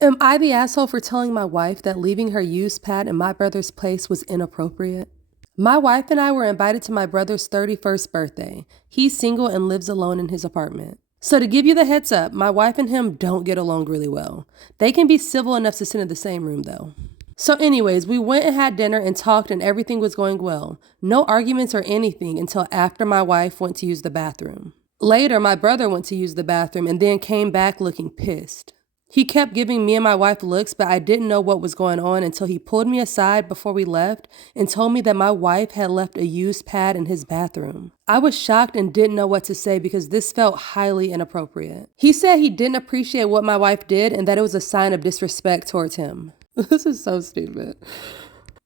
Am I the asshole for telling my wife that leaving her used pad in my brother's place was inappropriate? My wife and I were invited to my brother's 31st birthday. He's single and lives alone in his apartment. So to give you the heads up, my wife and him don't get along really well. They can be civil enough to sit in the same room though. So anyways, we went and had dinner and talked and everything was going well. No arguments or anything until after my wife went to use the bathroom. Later, my brother went to use the bathroom and then came back looking pissed. He kept giving me and my wife looks, but I didn't know what was going on until he pulled me aside before we left and told me that my wife had left a used pad in his bathroom. I was shocked and didn't know what to say because this felt highly inappropriate. He said he didn't appreciate what my wife did and that it was a sign of disrespect towards him. This is so stupid.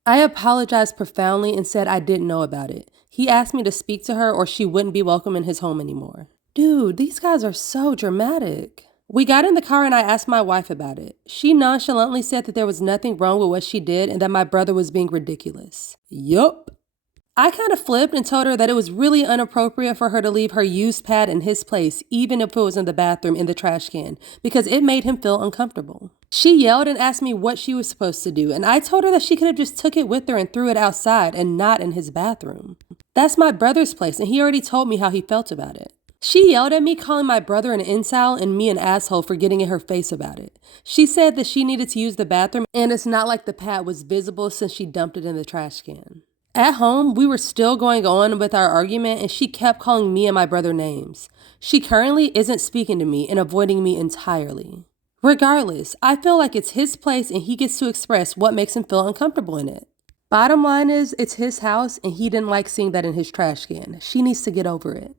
I apologized profoundly and said I didn't know about it. He asked me to speak to her or she wouldn't be welcome in his home anymore. Dude, these guys are so dramatic. We got in the car and I asked my wife about it. She nonchalantly said that there was nothing wrong with what she did and that my brother was being ridiculous. Yup. I kind of flipped and told her that it was really inappropriate for her to leave her used pad in his place, even if it was in the bathroom in the trash can, because it made him feel uncomfortable. She yelled and asked me what she was supposed to do, and I told her that she could have just took it with her and threw it outside and not in his bathroom. That's my brother's place, and he already told me how he felt about it. She yelled at me, calling my brother an incel and me an asshole for getting in her face about it. She said that she needed to use the bathroom and it's not like the pad was visible since she dumped it in the trash can. At home, we were still going on with our argument and she kept calling me and my brother names. She currently isn't speaking to me and avoiding me entirely. Regardless, I feel like it's his place and he gets to express what makes him feel uncomfortable in it. Bottom line is, it's his house and he didn't like seeing that in his trash can. She needs to get over it.